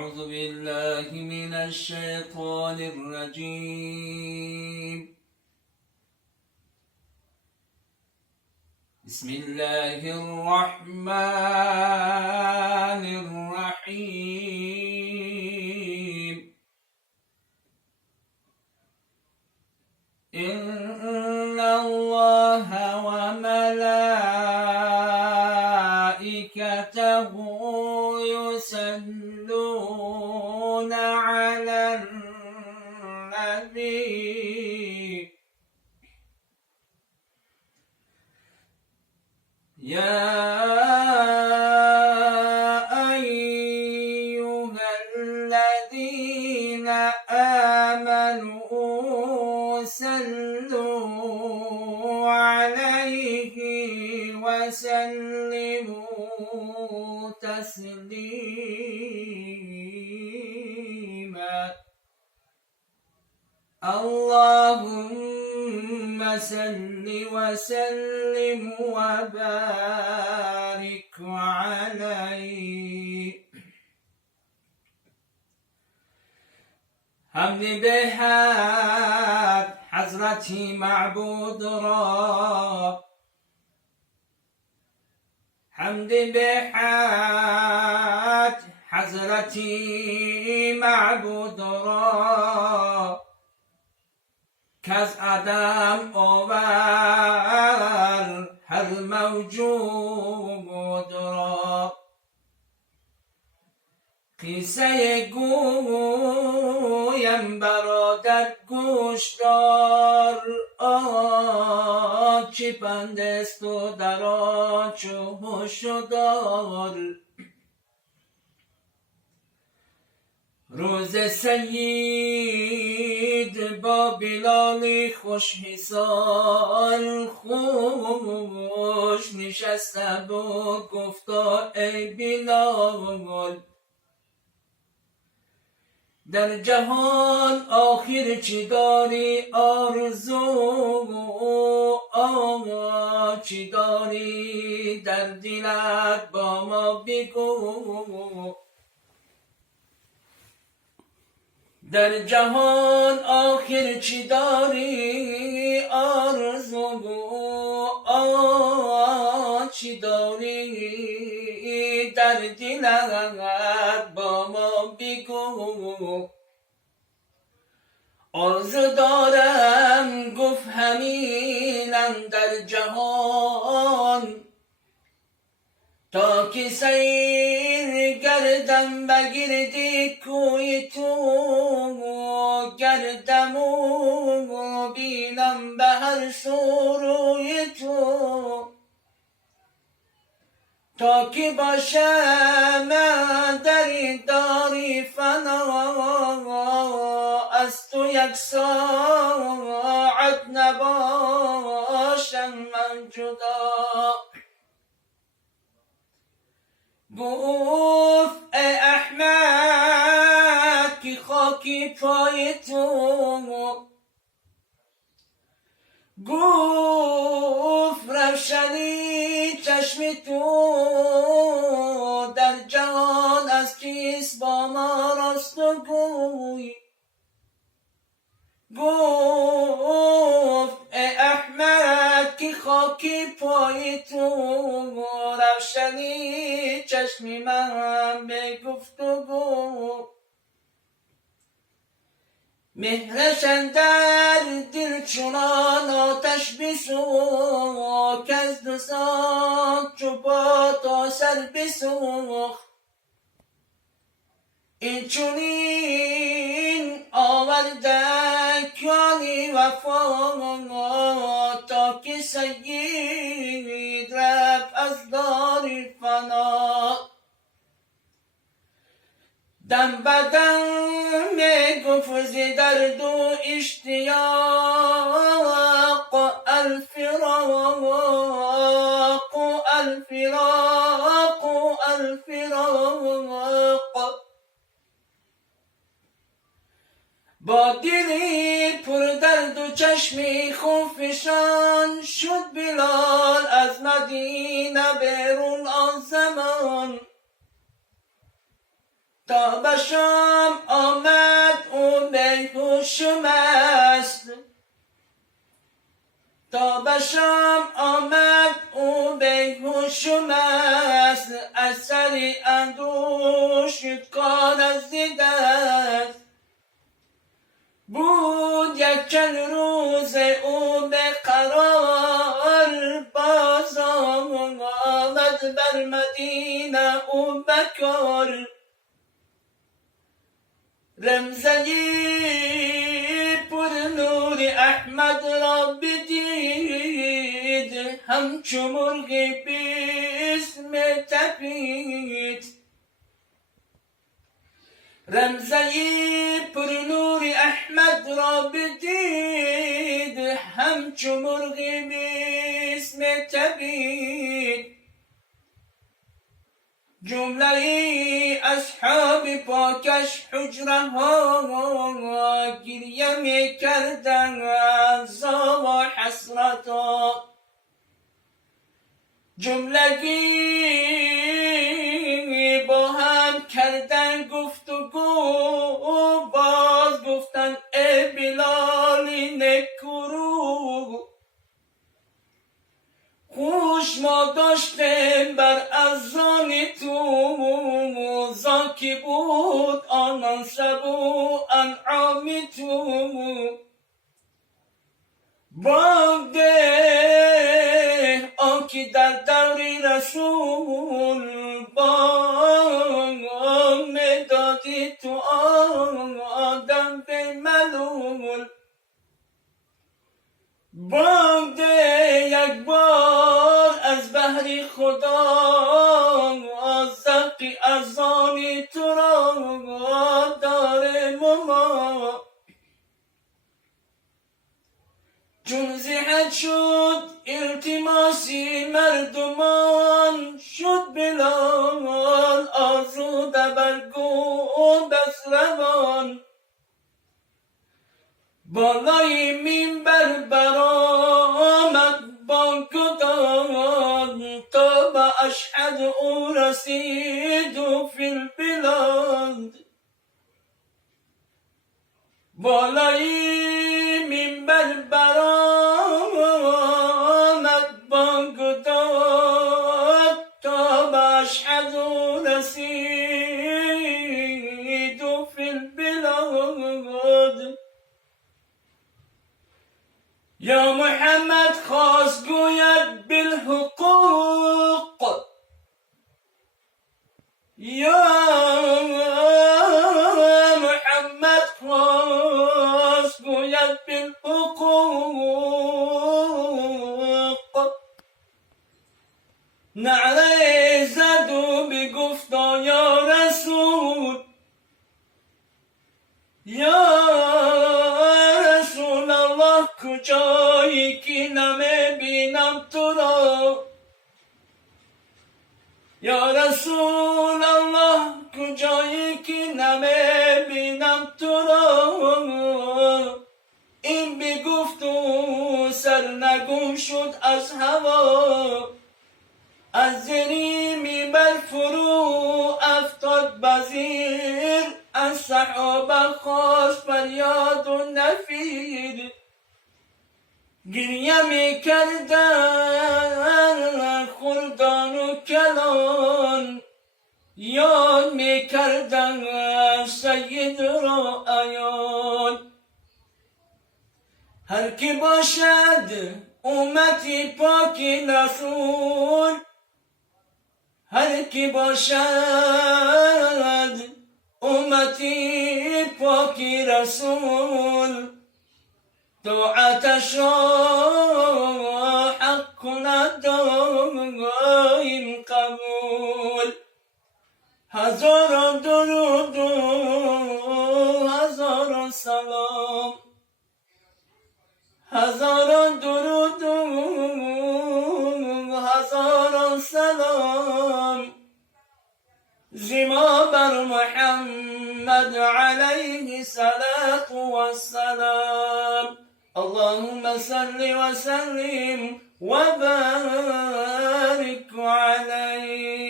أعوذ بالله من الشيطان الرجيم. بسم الله الرحمن الرحيم. إن الله وملائكته يصلون على النبي يا أيها الذين آمنوا صلوا عليه وسلموا تسليما. اللهم صل وسلم وبارك عليه. حمد به حضرت معبود را، حمد به حضرت معبود را که از عدم آور هر موجود را. قصه گویم برادر گوش دار، چه پند است و در آنچه هشدار. روز سید با بلال خوش حسان خوش نشسته و گفتا ای بلال، در جهان آخر چی داری آرزو؟ چی داری در دلت با ما بگو. در جهان آخر چی داری آرزو؟ چی داری در دلت با ما بگو. آرزو دارم گفت همینم در جهان، تا که سیر گردم بگردی کوی تو، گردم و بینم به هر سوروی تو، تا که باشم در داری فنا، از تو یک ساعت نباشم من جدا. گفت ای احمد که خاکی پای تو، گفت روشنی چشم تو، در جهان از چیست با ما راست و گوی. گفت ای احمد که خاکی پای تو، روشنی چشم من به گفتگو. مهرشان در دل چنان آتش بسوخت، که از دو ساعت چو پا تا سر بسوخت. این چنین آوردکانی وفا، تا که سید رفت از دار فنا. دم بدم می گفت ز درد و اشتیاق، الفراق الفراق الفراق. با دلی پر درد و چشمی خونفشان، شد بلال از مدینه بیرون آن زمان. تا به شام آمد او بیهوش مست، تا به شام آمد او بیهوش مست، اثری اندوش کار از دست. بود یک چند روز او به قرار، باز آمد بر مدینه او بکار. رمزه پر نور احمد را بدید، همچو مرغی باسم تپید. رمزه پر نور احمد را بدید، همچو مرغی باسم تپید. جمله اصحاب پاکش حجره ها گریه می کردن زا و حسرتا. جملگی با هم کردن گفتگو، باز گفتن ای بلال نکرو. خوش ما داشتیم بر اذان تو، زاکی بود آنان سبو انعام تو. بانگه آنکی در دور رسول، بانگ دادی تو آدم به ملول. بانگه یک بار از بحر خدا، زقی ازانی تو را داریم ما. چون زیحت شد التماسی مردمان، شد بلال آزوده برگو بس روان. بالای منبر برآمد بانگ داد، تا به اشهد او رسید و فی البلاد. بالای منبر برآمد بانگ داد، تا به اشهد او رسید و فی البلاد. یا محمد خواست گوید بالحقوق، یا محمد خواست گوید بالحقوق. نعره زد و بگفتا یا رسول، یا رسول الله کجایی که نمی بینم تو را. یا رسول الله کجایی که نمی بینم تو را. این بگفت و سرنگون شد از هوا، از زیر منبر فرو افتاد بزیر. از صحابه خواست فریاد و نفیر، گریه می کردن خردان و کلان، یاد می کردن سید را عیان. هر کی باشد امتی پاک رسول، هر کی باشد امتی پاک رسول، طاعتش را حق کند دائم قبول. هزاران درود و هزاران سلام، هزاران درود و هزاران سلام، زما بر محمد علیه الصلاة والسلام. اللهم صل وسلم وبارك عليه.